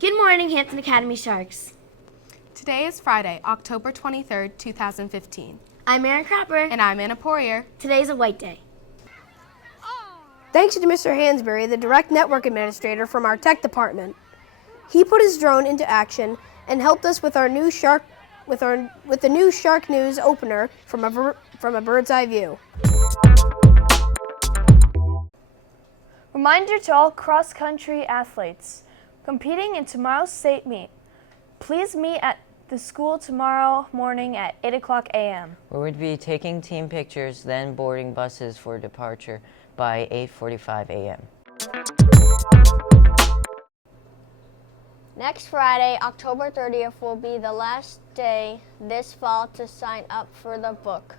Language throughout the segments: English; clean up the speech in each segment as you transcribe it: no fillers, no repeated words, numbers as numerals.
Good morning, Hampton Academy Sharks. Today is Friday, October 23rd, 2015. I'm Aaron Cropper. And I'm Anna Poirier. Today's a white day. Thanks to Mr. Hansberry, the direct network administrator from our tech department. He put his drone into action and helped us with our new shark with the new Shark News opener from a bird's eye view. Reminder to all cross-country athletes competing in tomorrow's state meet. Please meet at the school tomorrow morning at 8 o'clock a.m. We would be taking team pictures, then boarding buses for departure by 8:45 a.m. Next Friday, October 30th, will be the last day this fall to sign up for the book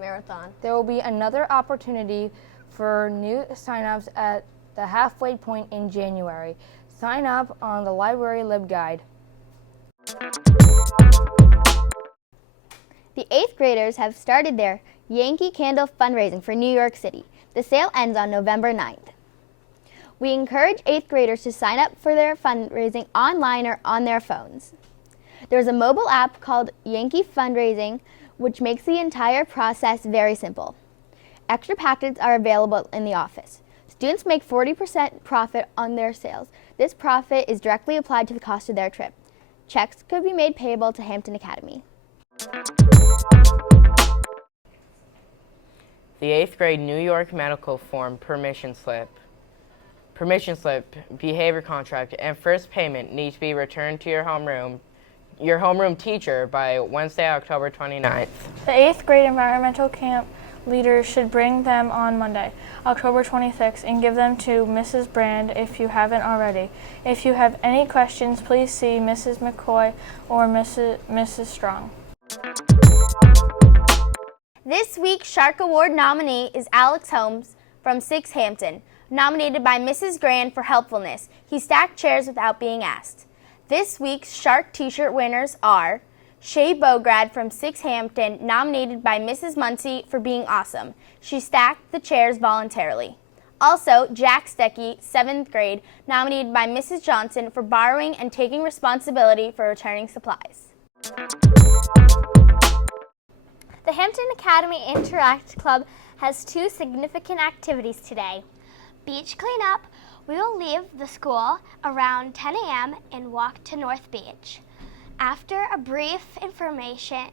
marathon. There will be another opportunity for new sign-ups at the halfway point in January. Sign up on the Library LibGuide. The 8th graders have started their Yankee Candle fundraising for New York City. The sale ends on November 9th. We encourage 8th graders to sign up for their fundraising online or on their phones. There's a mobile app called Yankee Fundraising, which makes the entire process very simple. Extra packets are available in the office. Students make 40% profit on their sales. This profit is directly applied to the cost of their trip. Checks could be made payable to Hampton Academy. The 8th grade New York Medical Form permission slip, behavior contract, and first payment need to be returned to your homeroom teacher by Wednesday, October 29th. The 8th grade environmental camp leaders should bring them on Monday, October 26th, and give them to Mrs. Brand if you haven't already. If you have any questions, please see Mrs. McCoy or Mrs. Strong. This week's Shark Award nominee is Alex Holmes from 6 Hampton, nominated by Mrs. Grand for helpfulness. He stacked chairs without being asked. This week's Shark T-shirt winners are Shay Bograd from 6 Hampton, nominated by Mrs. Muncie for being awesome. She stacked the chairs voluntarily. Also, Jack Stecky, 7th grade, nominated by Mrs. Johnson for borrowing and taking responsibility for returning supplies. The Hampton Academy Interact Club has 2 significant activities today. Beach cleanup. We will leave the school around 10 a.m. and walk to North Beach. After a brief informative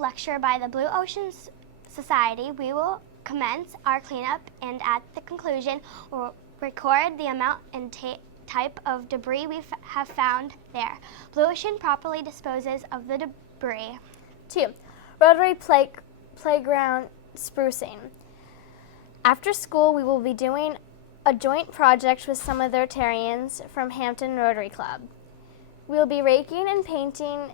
lecture by the Blue Oceans Society, we will commence our cleanup, and at the conclusion, we'll record the amount and type of debris we have found there. Blue Ocean properly disposes of the debris. 2. Rotary Playground sprucing. After school, we will be doing a joint project with some of the Rotarians from Hampton Rotary Club. We will be raking and painting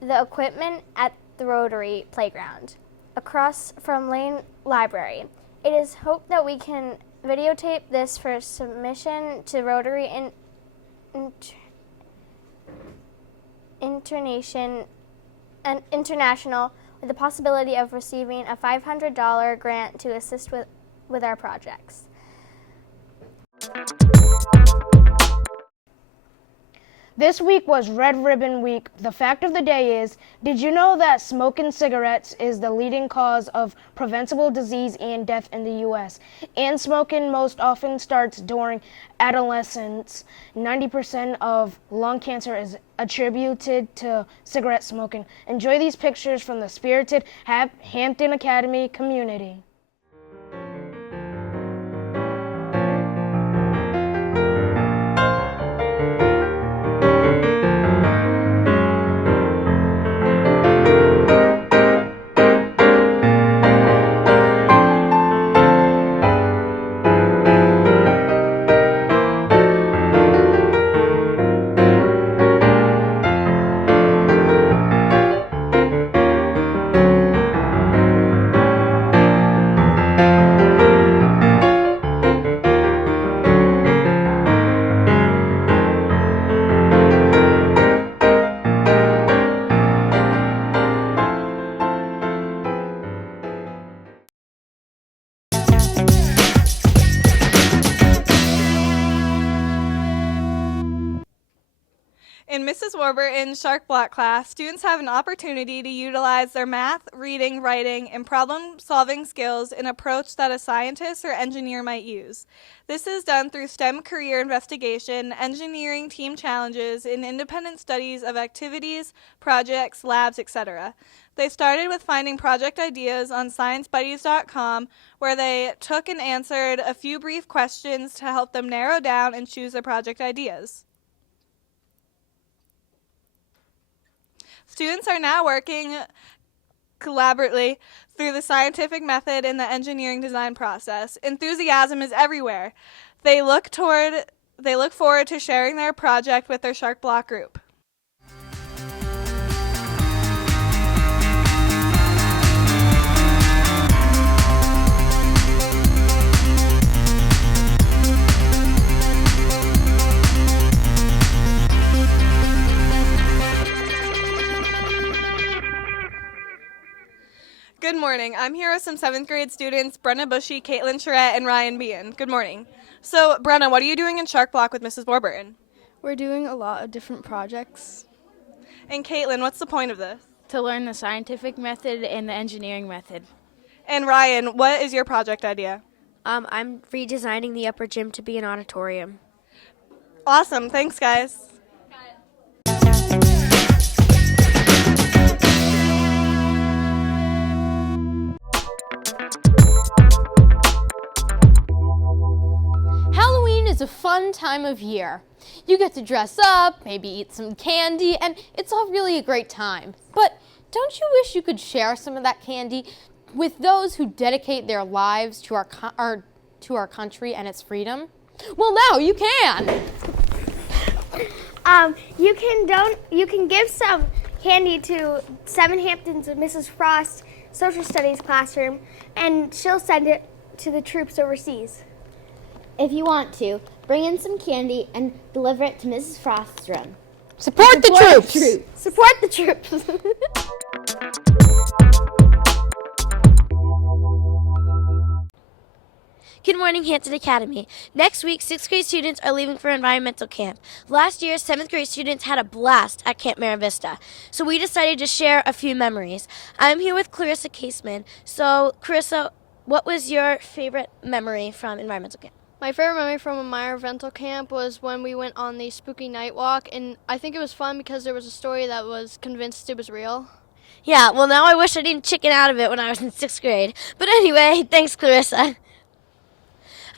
the equipment at the Rotary Playground across from Lane Library. It is hoped that we can videotape this for submission to Rotary International, with the possibility of receiving a $500 grant to assist with our projects. This week was Red Ribbon Week. The fact of the day is, did you know that smoking cigarettes is the leading cause of preventable disease and death in the U.S.? And smoking most often starts during adolescence. 90% of lung cancer is attributed to cigarette smoking. Enjoy these pictures from the spirited Hampton Academy community. Mrs. Warburton's Shark Block class, students have an opportunity to utilize their math, reading, writing, and problem-solving skills in an approach that a scientist or engineer might use. This is done through STEM career investigation, engineering team challenges, and independent studies of activities, projects, labs, etc. They started with finding project ideas on sciencebuddies.com, where they took and answered a few brief questions to help them narrow down and choose their project ideas. Students are now working collaboratively through the scientific method in the engineering design process. Enthusiasm is everywhere. They look forward to sharing their project with their Shark Block group. Good morning. I'm here with some 7th grade students, Brenna Bushy, Caitlin Charette, and Ryan Bean. Good morning. So, Brenna, what are you doing in Shark Block with Mrs. Warburton? We're doing a lot of different projects. And Caitlin, what's the point of this? To learn the scientific method and the engineering method. And Ryan, what is your project idea? I'm redesigning the upper gym to be an auditorium. Awesome. Thanks, guys. Halloween is a fun time of year. You get to dress up, maybe eat some candy, and it's all really a great time. But don't you wish you could share some of that candy with those who dedicate their lives to our country and its freedom? Well, now you can. You can give some candy to 7 Hampton's Mrs. Frost social studies classroom, and she'll send it to the troops overseas. If you want to, bring in some candy and deliver it to Mrs. Frost's room. Support the troops! Support the troops! Good morning, Hampton Academy. Next week, 6th grade students are leaving for environmental camp. Last year, 7th grade students had a blast at Camp Vista, so we decided to share a few memories. I'm here with Clarissa Caseman. So, Clarissa, what was your favorite memory from environmental camp? My favorite memory from environmental camp was when we went on the spooky night walk, and I think it was fun because there was a story that was convinced it was real. Yeah, well, now I wish I didn't chicken out of it when I was in 6th grade. But anyway, thanks, Clarissa.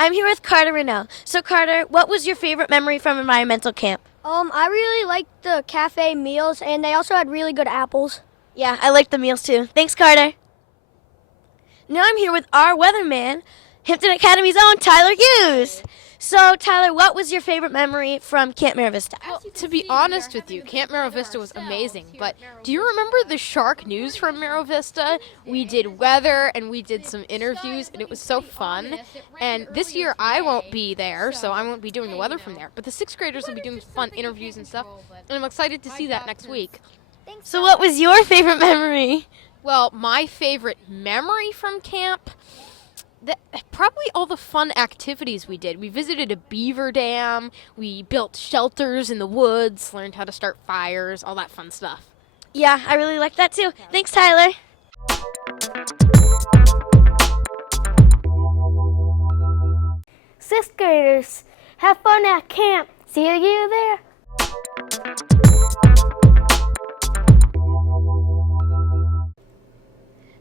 I'm here with Carter Renault. So, Carter, what was your favorite memory from environmental camp? I really liked the cafe meals, and they also had really good apples. Yeah, I liked the meals too. Thanks, Carter. Now I'm here with our weatherman, Hampton Academy's own Tyler Hughes. So, Tyler, what was your favorite memory from Camp Vista? Well, to be honest with you, Camp Vista was amazing, but do you remember the shark news from Vista? We did weather and we did some interviews, and it was so fun. And this year I won't be there, so I won't be doing the weather from there, but the 6th graders will be doing fun interviews and stuff, and I'm excited to see that next week. So what was your favorite memory? Well, my favorite memory from camp? Probably all the fun activities we did. We visited a beaver dam, we built shelters in the woods, learned how to start fires, all that fun stuff. Yeah, I really liked that too. Thanks, Tyler. Sixth graders, have fun at camp. See you there.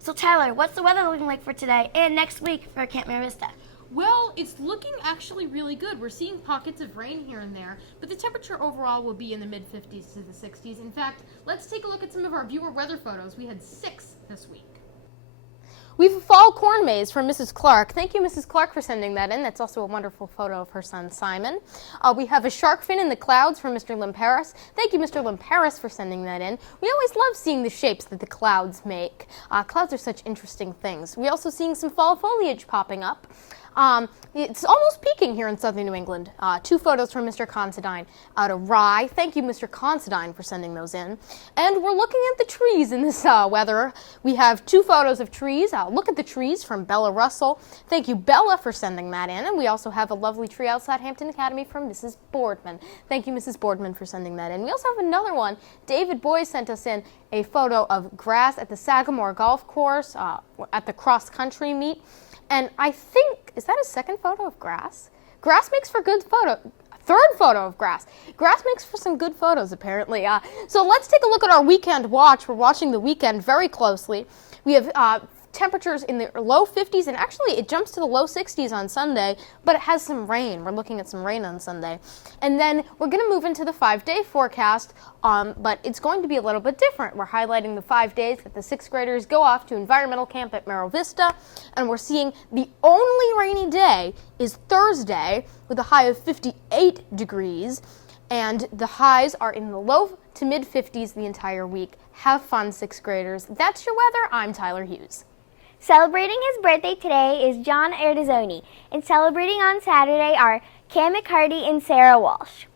So Tyler, what's the weather looking like for today and next week for Camp Vista? Well, it's looking actually really good. We're seeing pockets of rain here and there, but the temperature overall will be in the mid-50s to the 60s. In fact, let's take a look at some of our viewer weather photos. We had 6 this week. We have a fall corn maze from Mrs. Clark. Thank you, Mrs. Clark, for sending that in. That's also a wonderful photo of her son, Simon. We have a shark fin in the clouds from Mr. Limperis. Thank you, Mr. Limperis, for sending that in. We always love seeing the shapes that the clouds make. Clouds are such interesting things. We're also seeing some fall foliage popping up. It's almost peaking here in southern New England. 2 photos from Mr. Considine out of Rye. Thank you, Mr. Considine, for sending those in. And we're looking at the trees in this weather. We have 2 photos of trees. Look at the trees from Bella Russell. Thank you, Bella, for sending that in. And we also have a lovely tree outside Hampton Academy from Mrs. Boardman. Thank you, Mrs. Boardman, for sending that in. We also have another one. David Boyd sent us in a photo of grass at the Sagamore Golf Course at the cross-country meet. And I think, is that a second photo of grass? Grass makes for good photo. Third photo of grass. Grass makes for some good photos, apparently. So let's take a look at our weekend watch. We're watching the weekend very closely. We have temperatures in the low 50s, and actually it jumps to the low 60s on Sunday, but it has some rain. We're looking at some rain on Sunday. And then we're going to move into the 5-day forecast, but it's going to be a little bit different. We're highlighting the 5 days that the 6th graders go off to environmental camp at Vista, and we're seeing the only rainy day is Thursday with a high of 58 degrees, and the highs are in the low to mid 50s the entire week. Have fun, 6th graders. That's your weather. I'm Tyler Hughes. Celebrating his birthday today is John Ardizzoni, and celebrating on Saturday are Cam McCarty and Sarah Walsh.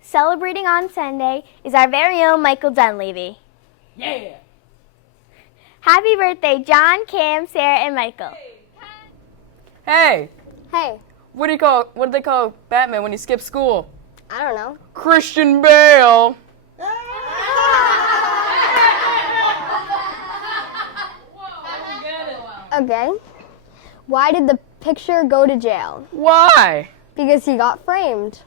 Celebrating on Sunday is our very own Michael Dunleavy. Yeah! Happy birthday, John, Cam, Sarah, and Michael. Hey! Hey. What do they call Batman when he skips school? I don't know. Christian Bale! Okay. Why did the picture go to jail? Why? Because he got framed.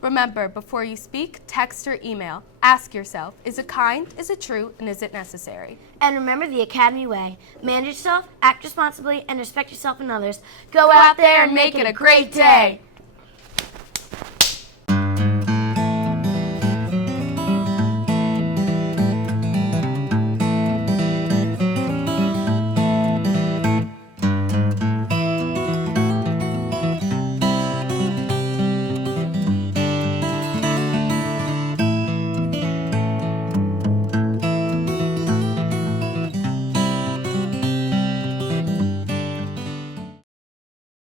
Remember, before you speak, text or email. Ask yourself, is it kind, is it true, and is it necessary? And remember the Academy way. Manage yourself, act responsibly, and respect yourself and others. Go out there and make it a great day.